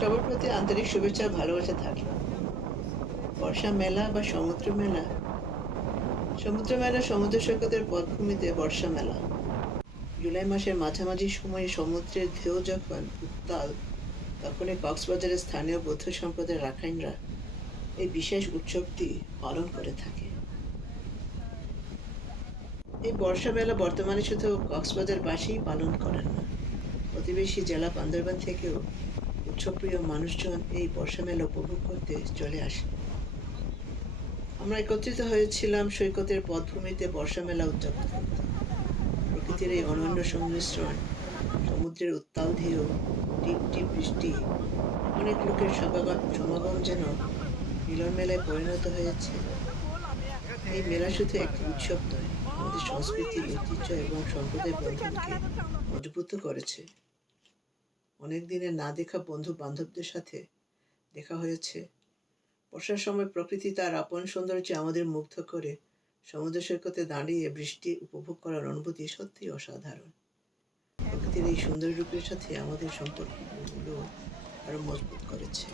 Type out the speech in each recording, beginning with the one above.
সবার প্রতি আন্তরিক শুভেচ্ছা ও ভালোবাসা থাকলো। বর্ষা মেলা বা সমুদ্র মেলা সমুদ্র সৈকতের পটভূমিতে বর্ষা মেলা। জুলাই মাসের মাঝামাঝি সময়ে সমুদ্রের ঢেউ যখন উত্তাল, তখনই কক্সবাজারের স্থানীয় বৌদ্ধ সম্প্রদায়ের রাখাইনরা এই বিশেষ উৎসবটি পালন করে থাকে। এই বর্ষা মেলা বর্তমানে শুধু কক্সবাজারবাসীই পালন করেন না, প্রতিবেশী জেলা বান্দরবান থেকেও উৎসবপ্রিয় মানুষজন এই বর্ষা মেলা উপভোগ করতে চলে আসেন। আমরা একত্রিত হয়েছিলাম সৈকতের পটভূমিতে বর্ষা মেলা উদযাপন করতে। প্রকৃতির এই অনন্য সংমিশ্রণ, সমুদ্রের উত্তাল ঢেউ, টিপ টিপ বৃষ্টি, অনেক লোকের সমাগম যেন মিলন মেলায় পরিণত হয়েছে। এই মেলা শুধু একটি উৎসব নয়, আমাদের সংস্কৃতি, ঐতিহ্য এবং সম্প্রদায় বন্ধনকে মজবুত করেছে। অনেক দিনের না দেখা বন্ধু বান্ধবদের সাথে দেখা হয়েছে। বর্ষার সময় প্রকৃতি তার আপন সৌন্দর্যে আমাদের মুগ্ধ করে। সমুদ্র সৈকতে দাঁড়িয়ে বৃষ্টি উপভোগ করার অনুভূতি সত্যিই অসাধারণ। প্রকৃতির এই সুন্দর রূপের সাথে আমাদের সম্পর্কগুলো আরো মজবুত করেছে।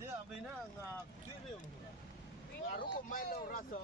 Dia bina nga tweet ngaruko mailo rasa